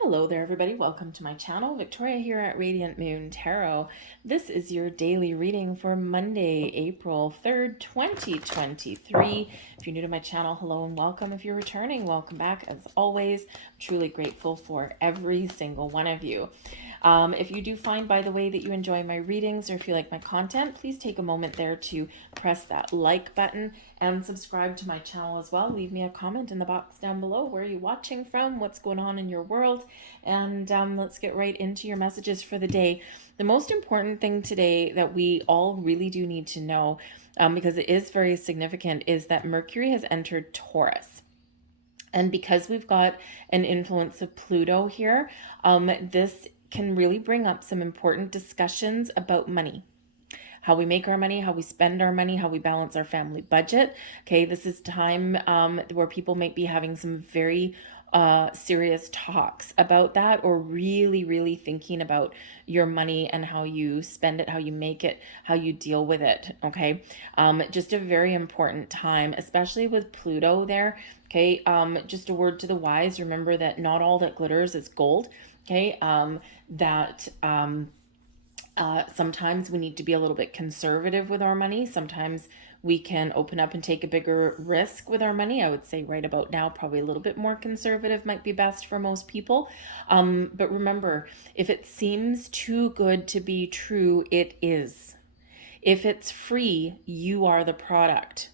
Hello there, everybody. Welcome to my channel. Victoria here at Radiant Moon Tarot. This is your daily reading for Monday, April 3rd, 2023. If you're new to my channel, hello and welcome. If you're returning, welcome back. As always, I'm truly grateful for every single one of you. If you do find, by the way, that you enjoy my readings or if you like my content, please take a moment there to press that like button and subscribe to my channel as well. Leave me a comment in the box down below. Where are you watching from? What's going on in your world? And let's get right into your messages for the day. The most important thing today that we all really do need to know, because it is very significant, is that Mercury has entered Taurus. And because we've got an influence of Pluto here, this can really bring up some important discussions about money, how we make our money, how we spend our money, how we balance our family budget. Okay, this is time where people might be having some very serious talks about that, or really thinking about your money and how you spend it, how you make it, how you deal with it. Okay, just a very important time, especially with Pluto there. Okay, just a word to the wise, remember that not all that glitters is gold. Okay, sometimes we need to be a little bit conservative with our money. Sometimes we can open up and take a bigger risk with our money. I would say right about now, probably a little bit more conservative might be best for most people. But remember, if it seems too good to be true, it is. If it's free, you are the product.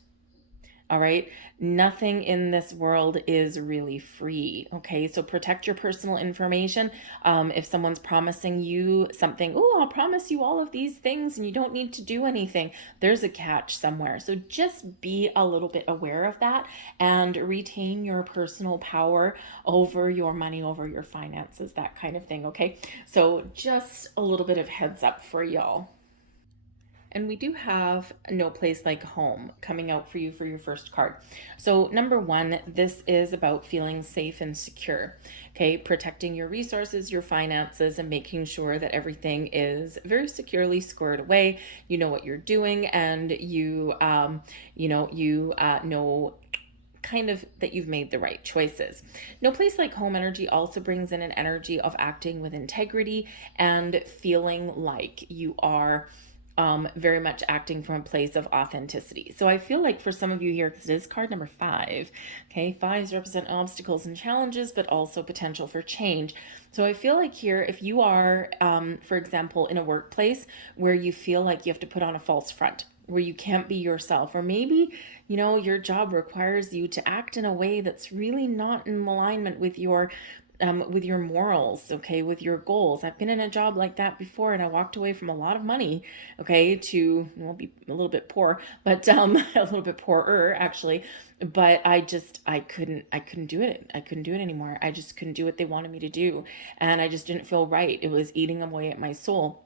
All right. Nothing in this world is really free. Okay. So protect your personal information. If someone's promising you something, oh, I'll promise you all of these things and you don't need to do anything, there's a catch somewhere. So just be a little bit aware of that and retain your personal power over your money, over your finances, that kind of thing. Okay. So just a little bit of heads up for y'all. And we do have No Place Like Home coming out for you for your first card. So, number one, this is about feeling safe and secure. Okay, protecting your resources, your finances, and making sure that everything is very securely squared away. You know what you're doing, and you know kind of that you've made the right choices. No Place Like Home energy also brings in an energy of acting with integrity and feeling like you are very much acting from a place of authenticity. So I feel like for some of you here, because it is card number 5, okay, 5s represent obstacles and challenges, but also potential for change. So I feel like here, if you are, for example, in a workplace where you feel like you have to put on a false front, where you can't be yourself, or maybe your job requires you to act in a way that's really not in alignment with your morals, okay, with your goals. I've been in a job like that before, and I walked away from a lot of money, okay, to be a little bit poor, but a little bit poorer actually. But I couldn't do it. I couldn't do it anymore. I just couldn't do what they wanted me to do, and I just didn't feel right. It was eating away at my soul.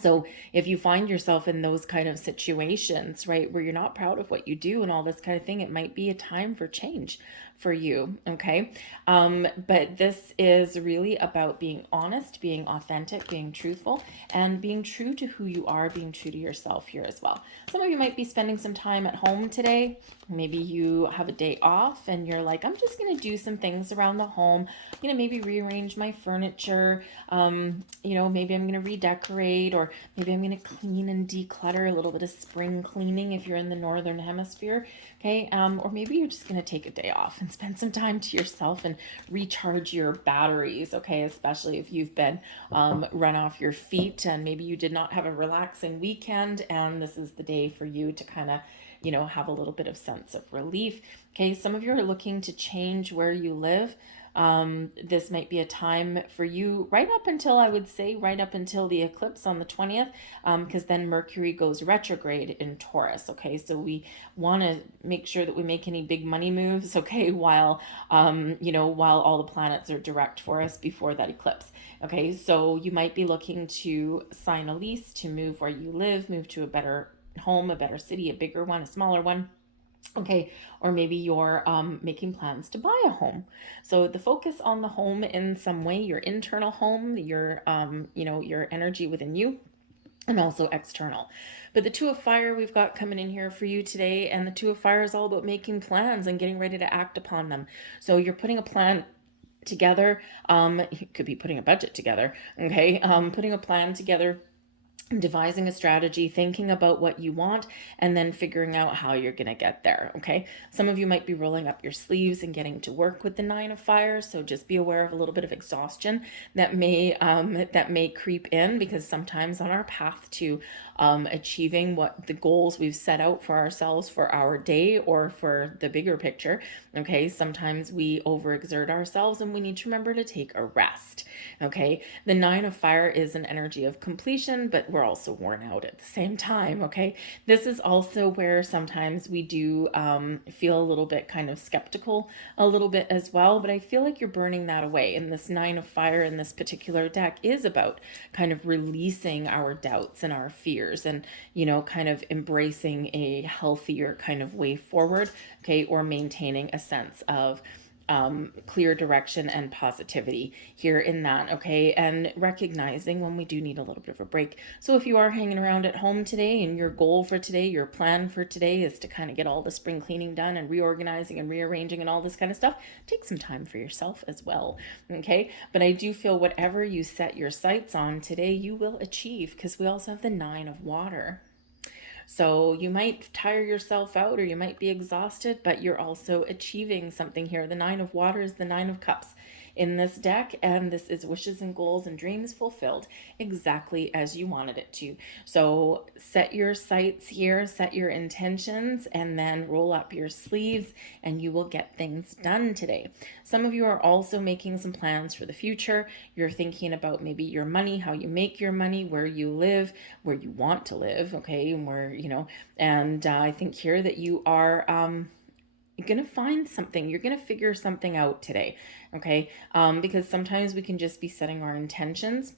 So if you find yourself in those kind of situations, right, where you're not proud of what you do and all this kind of thing, it might be a time for change for you. Okay. But this is really about being honest, being authentic, being truthful, and being true to who you are, being true to yourself here as well. Some of you might be spending some time at home today. Maybe you have a day off and you're like, I'm just going to do some things around the home, maybe rearrange my furniture. Maybe I'm going to redecorate, or maybe I'm going to clean and declutter, a little bit of spring cleaning if you're in the northern hemisphere. Okay. Or maybe you're just going to take a day off and spend some time to yourself and recharge your batteries. Okay. Especially if you've been run off your feet and maybe you did not have a relaxing weekend, and this is the day for you to kind of have a little bit of sense of relief. Okay, some of you are looking to change where you live. This might be a time for you right up until, I would say, right up until the eclipse on the 20th, because then Mercury goes retrograde in Taurus. Okay, so we want to make sure that we make any big money moves, okay, while all the planets are direct for us before that eclipse. Okay, so you might be looking to sign a lease, to move where you live, move to a better home, a better city, a bigger one, a smaller one. Okay, or maybe you're making plans to buy a home. So the focus on the home in some way, your internal home, your energy within you, and also external. But the Two of Fire we've got coming in here for you today, and the Two of Fire is all about making plans and getting ready to act upon them. So you're putting a plan together. You could be putting a budget together, okay? Putting a plan together, devising a strategy, thinking about what you want, and then figuring out how you're going to get there. Okay. Some of you might be rolling up your sleeves and getting to work with the 9 of Fire. So just be aware of a little bit of exhaustion that may creep in, because sometimes on our path to achieving what the goals we've set out for ourselves for our day or for the bigger picture, okay, sometimes we overexert ourselves and we need to remember to take a rest. Okay. The 9 of Fire is an energy of completion, but we're also worn out at the same time. Okay. This is also where sometimes we do feel a little bit kind of skeptical a little bit as well, but I feel like you're burning that away. And this 9 of Fire in this particular deck is about kind of releasing our doubts and our fears, and, you know, kind of embracing a healthier kind of way forward. Okay. Or maintaining a sense of clear direction and positivity here in that. Okay. And recognizing when we do need a little bit of a break. So if you are hanging around at home today and your goal for today, your plan for today is to kind of get all the spring cleaning done and reorganizing and rearranging and all this kind of stuff, take some time for yourself as well. Okay. But I do feel whatever you set your sights on today, you will achieve, because we also have the 9 of Water. So you might tire yourself out or you might be exhausted, but you're also achieving something here. The 9 of Water is the 9 of Cups in this deck, and this is wishes and goals and dreams fulfilled exactly as you wanted it to. So set your sights here, set your intentions, and then roll up your sleeves, and you will get things done today. Some of you are also making some plans for the future. You're thinking about maybe your money, how you make your money, where you live, where you want to live, okay, and where, you know, and I think here that you are you're going to find something. You're going to figure something out today, okay? Because sometimes we can just be setting our intentions,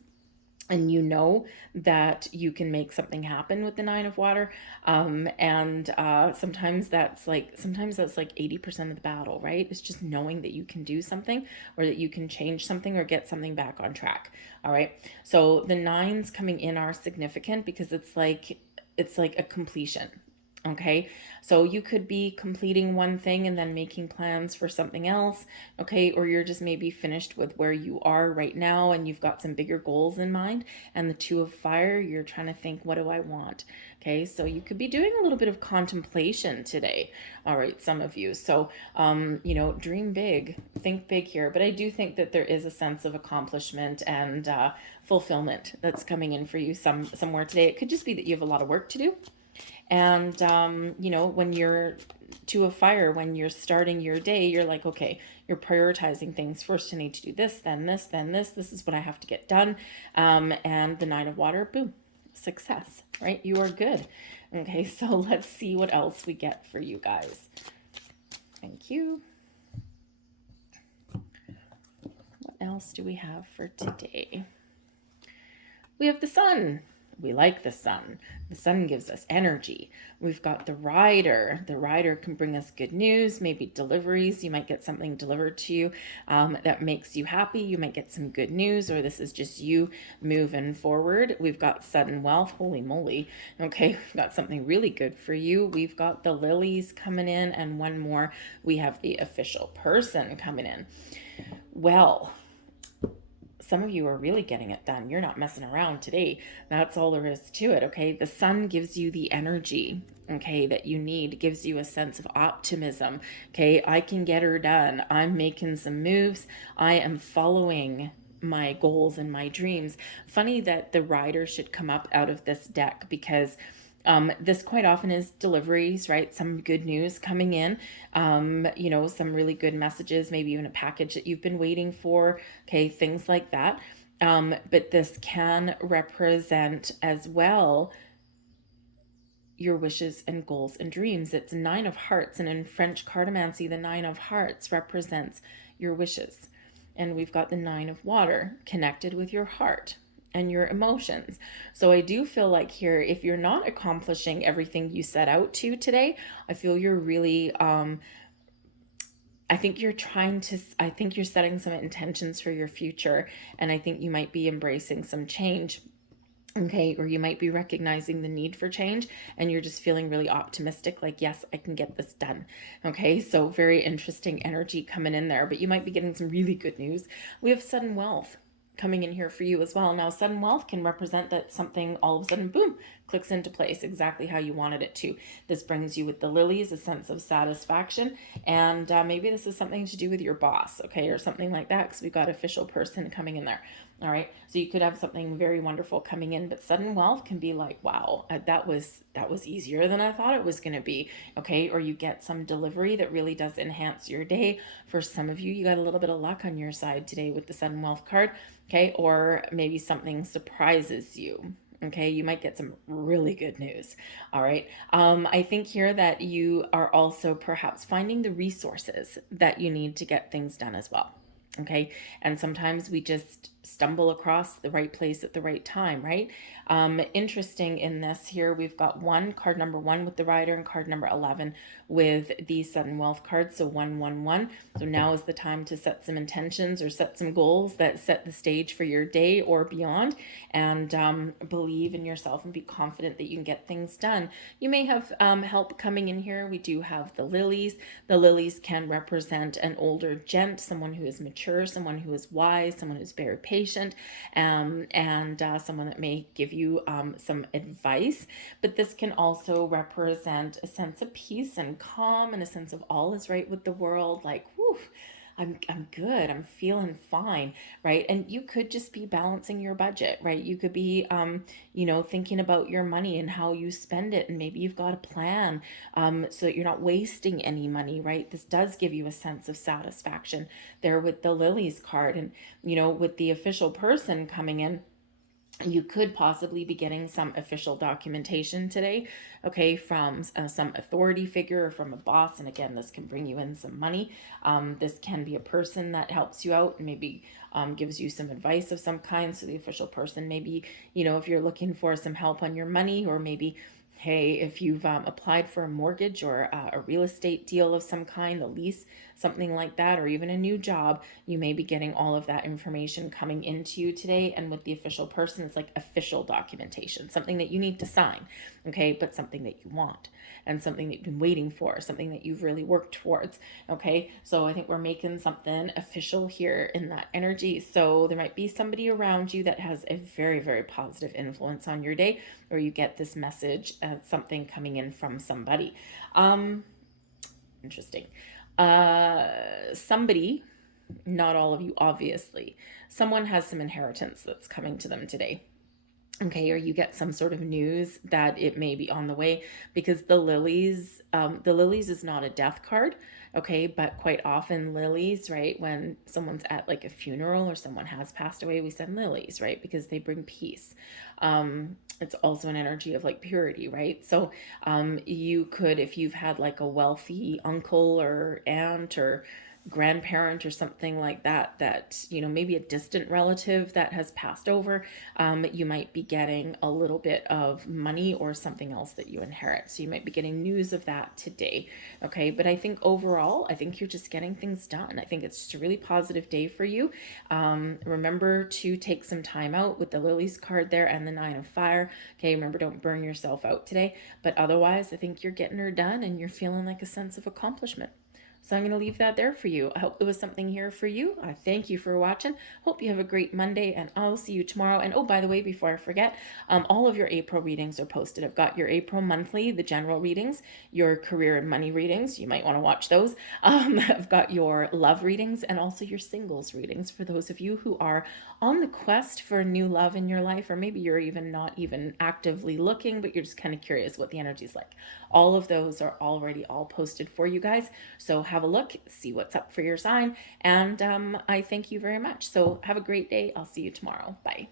and you know that you can make something happen with the 9 of Water. And sometimes that's like 80% of the battle, right? It's just knowing that you can do something, or that you can change something or get something back on track. All right. So the 9s coming in are significant because it's like a completion. Okay, so you could be completing one thing and then making plans for something else. Okay, or you're just maybe finished with where you are right now and you've got some bigger goals in mind. And the 2 of Fire, you're trying to think, what do I want? Okay, so you could be doing a little bit of contemplation today. All right, some of you. So, you know, dream big, think big here. But I do think that there is a sense of accomplishment and fulfillment that's coming in for you somewhere today. It could just be that you have a lot of work to do. And, you know, when you're 2 of Fire, when you're starting your day, you're like, okay, you're prioritizing things. First, I need to do this, then this, then this. This is what I have to get done. And the 9 of Water, boom, success, right? You are good. Okay, so let's see what else we get for you guys. Thank you. What else do we have for today? We have the Sun. We like the Sun. The Sun gives us energy. We've got the Rider. The Rider can bring us good news, maybe deliveries. You might get something delivered to you that makes you happy. You might get some good news, or this is just you moving forward. We've got sudden wealth. Holy moly. Okay, we've got something really good for you. We've got the Lilies coming in, and one more. We have the Official Person coming in. Well, some of you are really getting it done. You're not messing around today. That's all there is to it, okay? The Sun gives you the energy, okay, that you need, gives you a sense of optimism, okay? I can get her done. I'm making some moves. I am following my goals and my dreams. Funny that the Rider should come up out of this deck, because this quite often is deliveries, right? Some good news coming in, you know, some really good messages, maybe even a package that you've been waiting for, okay, things like that. But this can represent as well your wishes and goals and dreams. It's 9 of Hearts, and in French cartomancy, the 9 of Hearts represents your wishes. And we've got the 9 of Water connected with your heart and your emotions. So I do feel like here, if you're not accomplishing everything you set out to today, I feel you're really, I think you're setting some intentions for your future, and I think you might be embracing some change. Okay, or you might be recognizing the need for change and you're just feeling really optimistic, like, yes, I can get this done. Okay, so very interesting energy coming in there, but you might be getting some really good news. We have sudden wealth coming in here for you as well. Now, sudden wealth can represent that something all of a sudden, boom, clicks into place exactly how you wanted it to. This brings you with the lilies a sense of satisfaction, and maybe this is something to do with your boss, okay, or something like that, because we've got official person coming in there. All right, so you could have something very wonderful coming in, but sudden wealth can be like, wow, that was easier than I thought it was going to be. Okay, or you get some delivery that really does enhance your day. For some of you, you got a little bit of luck on your side today with the sudden wealth card. Okay, or maybe something surprises you. Okay, you might get some really good news. All right, I think here that you are also perhaps finding the resources that you need to get things done as well. Okay, and sometimes we just stumble across the right place at the right time, right? Interesting in this here, we've got card number one with the rider and card number 11 with the sudden wealth card. So 111. So now is the time to set some intentions or set some goals that set the stage for your day or beyond, and believe in yourself and be confident that you can get things done. You may have help coming in here. We do have the lilies. The lilies can represent an older gent, someone who is mature, someone who is wise, someone who's very patient, and someone that may give you some advice. But this can also represent a sense of peace and calm and a sense of all is right with the world. Like, whew, I'm good. I'm feeling fine, right? And you could just be balancing your budget, right? You could be, thinking about your money and how you spend it, and maybe you've got a plan, so that you're not wasting any money, right? This does give you a sense of satisfaction there with the lilies card, and with the official person coming in, you could possibly be getting some official documentation today, okay, from some authority figure or from a boss. And again, this can bring you in some money. This can be a person that helps you out and maybe gives you some advice of some kind. So the official person, maybe, if you're looking for some help on your money, or maybe, hey, if you've applied for a mortgage or a real estate deal of some kind, a lease, something like that, or even a new job, you may be getting all of that information coming into you today. And with the official person, it's like official documentation, something that you need to sign, okay, but something that you want and something that you've been waiting for, something that you've really worked towards, okay? So I think we're making something official here in that energy. So there might be somebody around you that has a very, very positive influence on your day, or you get this message as something coming in from somebody. Interesting. Somebody, not all of you, obviously, someone has some inheritance that's coming to them today. Okay, or you get some sort of news that it may be on the way, because the lilies is not a death card, okay, but quite often lilies, right, when someone's at like a funeral or someone has passed away, we send lilies, right, because they bring peace. It's also an energy of like purity, right? So you could, if you've had like a wealthy uncle or aunt or grandparent or something like that, maybe a distant relative that has passed over, you might be getting a little bit of money or something else that you inherit. So you might be getting news of that today. Okay, but I think overall, I think you're just getting things done. I think it's just a really positive day for you. Remember to take some time out with the lilies card there and the 9 of fire. Okay, remember, don't burn yourself out today. But otherwise, I think you're getting her done and you're feeling like a sense of accomplishment. So I'm going to leave that there for you. I hope there was something here for you. I thank you for watching. Hope you have a great Monday, and I'll see you tomorrow. And oh, by the way, before I forget, all of your April readings are posted. I've got your April monthly, the general readings, your career and money readings. You might want to watch those. I've got your love readings and also your singles readings for those of you who are on the quest for a new love in your life, or maybe you're even not even actively looking, but you're just kind of curious what the energy is like. All of those are already all posted for you guys. So have a look, see what's up for your sign, and I thank you very much. So have a great day. I'll see you tomorrow. Bye.